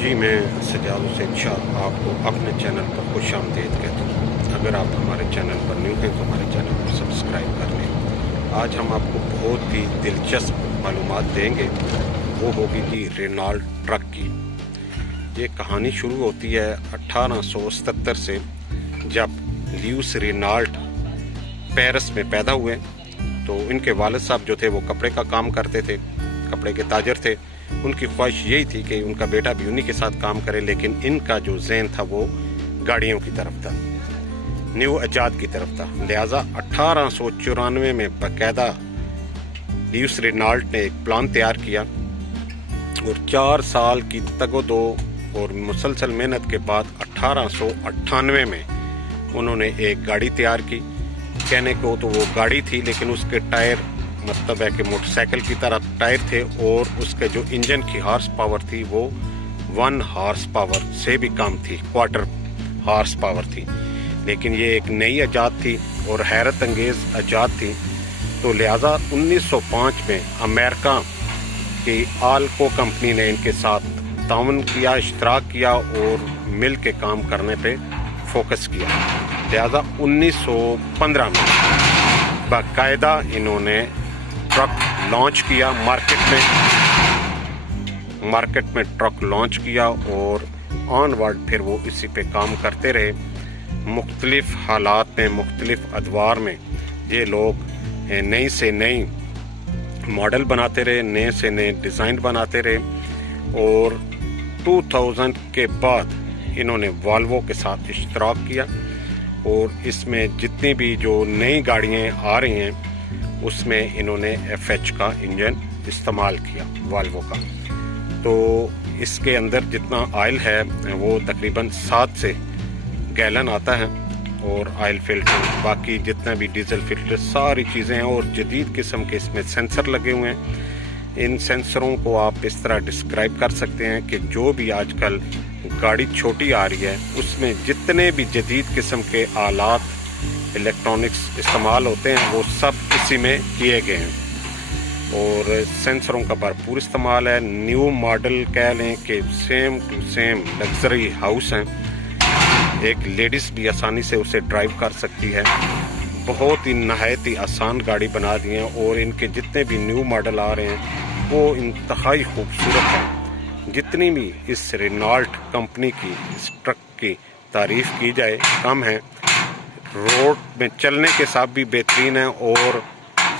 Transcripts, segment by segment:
جی میں سجاد حسین شاہ آپ کو اپنے چینل پر خوش آمدید کہتا ہوں۔ اگر آپ ہمارے چینل پر نیو ہیں تو ہمارے چینل کو سبسکرائب کر لیں۔ آج ہم آپ کو بہت ہی دلچسپ معلومات دیں گے، وہ ہوگی کہ رینالٹ ٹرک کی۔ یہ کہانی شروع ہوتی ہے 1877 سے، جب لیوس رینالٹ پیرس میں پیدا ہوئے تو ان کے والد صاحب جو تھے وہ کپڑے کا کام کرتے تھے، کپڑے کے تاجر تھے۔ ان کی خواہش یہی تھی کہ ان کا بیٹا بھی انہی کے ساتھ کام کرے، لیکن ان کا جو ذہن تھا وہ گاڑیوں کی طرف تھا، نیو ایجاد کی طرف تھا۔ لہٰذا 1894 میں باقاعدہ لیوس رینالٹ نے ایک پلان تیار کیا اور 4 سال کی تگ و دو اور مسلسل محنت کے بعد 1898 میں انہوں نے ایک گاڑی تیار کی۔ کہنے کو تو وہ گاڑی تھی، لیکن اس کے ٹائر مطلب ہے کہ موٹر سائیکل کی طرح ٹائر تھے، اور اس کے جو انجن کی ہارس پاور تھی وہ 1 ہارس پاور سے بھی کم تھی، 1/4 ہارس پاور تھی۔ لیکن یہ ایک نئی ایجاد تھی اور حیرت انگیز ایجاد تھی، تو لہٰذا 1905 میں امریکہ کی آلکو کمپنی نے ان کے ساتھ تعاون کیا، اشتراک کیا اور مل کے کام کرنے پہ فوکس کیا۔ لہٰذا 1915 میں باقاعدہ انہوں نے ٹرک لانچ کیا، مارکیٹ میں ٹرک لانچ کیا، اور آن ورڈ پھر وہ اسی پہ کام کرتے رہے۔ مختلف حالات میں، مختلف ادوار میں یہ لوگ نئی سے نئی ماڈل بناتے رہے، نئے سے نئے ڈیزائن بناتے رہے، اور 2000 کے بعد انہوں نے والوو کے ساتھ اشتراک کیا، اور اس میں جتنی بھی جو نئی گاڑیاں آ رہی ہیں اس میں انہوں نے FH کا انجن استعمال کیا، والوو کا۔ تو اس کے اندر جتنا آئل ہے وہ تقریباً 7 سے گیلن آتا ہے، اور آئل فلٹر، باقی جتنا بھی ڈیزل فلٹر، ساری چیزیں ہیں، اور جدید قسم کے اس میں سینسر لگے ہوئے ہیں۔ ان سینسروں کو آپ اس طرح ڈسکرائب کر سکتے ہیں کہ جو بھی آج کل گاڑی چھوٹی آ رہی ہے اس میں جتنے بھی جدید قسم کے آلات الیکٹرانکس استعمال ہوتے ہیں وہ سب اسی میں کیے گئے ہیں، اور سینسروں کا بھرپور استعمال ہے۔ نیو ماڈل کہہ لیں کہ same to same luxury house ہیں، ایک لیڈیز بھی آسانی سے اسے ڈرائیو کر سکتی ہے۔ بہت ہی نہایت ہی آسان گاڑی بنا دی ہیں، اور ان کے جتنے بھی نیو ماڈل آ رہے ہیں وہ انتہائی خوبصورت ہیں۔ جتنی بھی اس رینالٹ کمپنی کی اس ٹرک کی تعریف کی جائے کم ہے۔ روڈ میں چلنے کے ساتھ بھی بہترین ہے، اور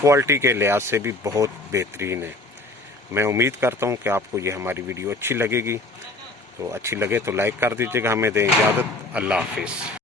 کوالٹی کے لحاظ سے بھی بہت بہترین ہے۔ میں امید کرتا ہوں کہ آپ کو یہ ہماری ویڈیو اچھی لگے گی، تو اچھی لگے تو لائک کر دیجیے گا۔ ہمیں دیں اجازت، اللہ حافظ۔